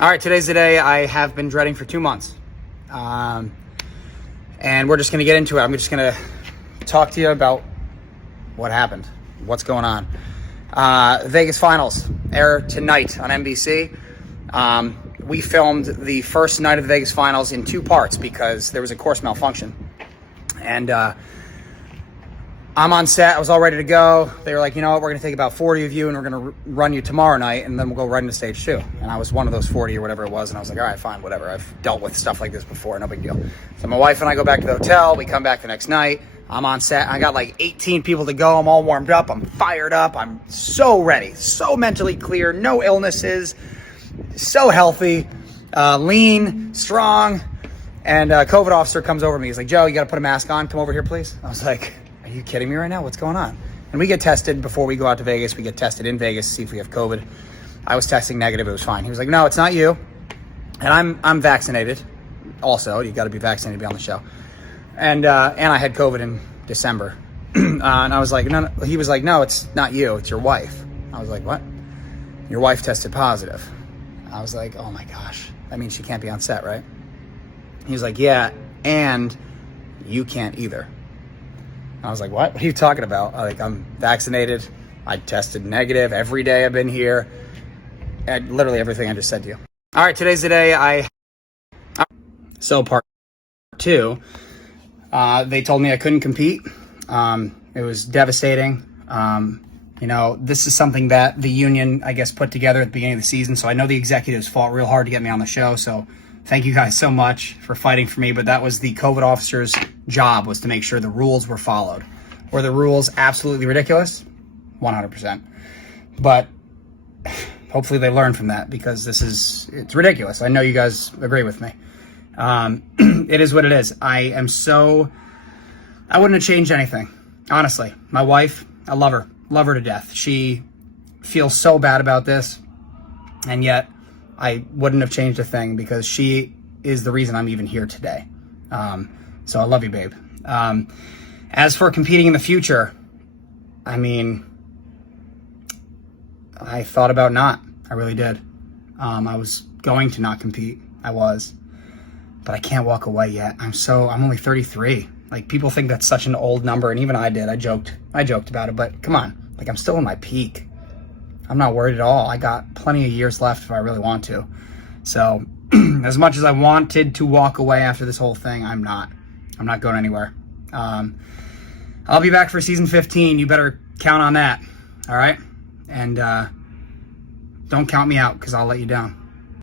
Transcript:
All right, today's the day I have been dreading for 2 months. And we're just going to get into it. I'm just going to talk to you about what happened, what's going on. Vegas Finals air tonight on NBC. We filmed the first night of the Vegas Finals in 2 parts because there was a course malfunction. And I'm on set. I was all ready to go. They were like, you know what, we're going to take about 40 of you and we're going to run you tomorrow night, and then we'll go right into stage 2. And I was one of those 40 or whatever it was, and I was like, all right, fine, whatever. I've dealt with stuff like this before, no big deal. So my wife and I go back to the hotel. We come back the next night. I'm on set. I got like 18 people to go. I'm all warmed up. I'm fired up. I'm so ready, so mentally clear, no illnesses, so healthy, lean, strong. And a COVID officer comes over to me. He's like, Joe, you got to put a mask on. Come over here, please. I was like, are you kidding me right now? What's going on? And we get tested before we go out to Vegas. We get tested in Vegas to see if we have COVID. I was testing negative. It was fine. He was like, no, it's not you. And I'm vaccinated also. You got to be vaccinated to be on the show. And I had COVID in December. And I was like, no. He was like, no, it's not you. It's your wife. I was like, what? Your wife tested positive. I was like, oh my gosh. That means she can't be on set, right? He was like, yeah, and you can't either. I was like, what? What are you talking about? I'm vaccinated. I tested negative every day I've been here. And literally everything I just said to you. All right, today's the day So part 2, they told me I couldn't compete. It was devastating. This is something that the union, I guess, put together at the beginning of the season. So I know the executives fought real hard to get me on the show. So thank you guys so much for fighting for me. But that was the COVID officer's job, was to make sure the rules were followed. Were the rules absolutely ridiculous? 100%. But hopefully they learn from that, because it's ridiculous. I know you guys agree with me. It is what it is. I wouldn't have changed anything. Honestly, my wife, I love her to death. She feels so bad about this, and yet I wouldn't have changed a thing, because she is the reason I'm even here today. So I love you, babe. As for competing in the future, I thought about not. I really did. I was going to not compete. I was. But I can't walk away yet. I'm only 33. Like, people think that's such an old number, and even I did. I joked about it, but come on. Like, I'm still in my peak. I'm not worried at all. I got plenty of years left if I really want to. So, as much as I wanted to walk away after this whole thing, I'm not. I'm not going anywhere. I'll be back for season 15. You better count on that. All right? And don't count me out, because I'll let you down.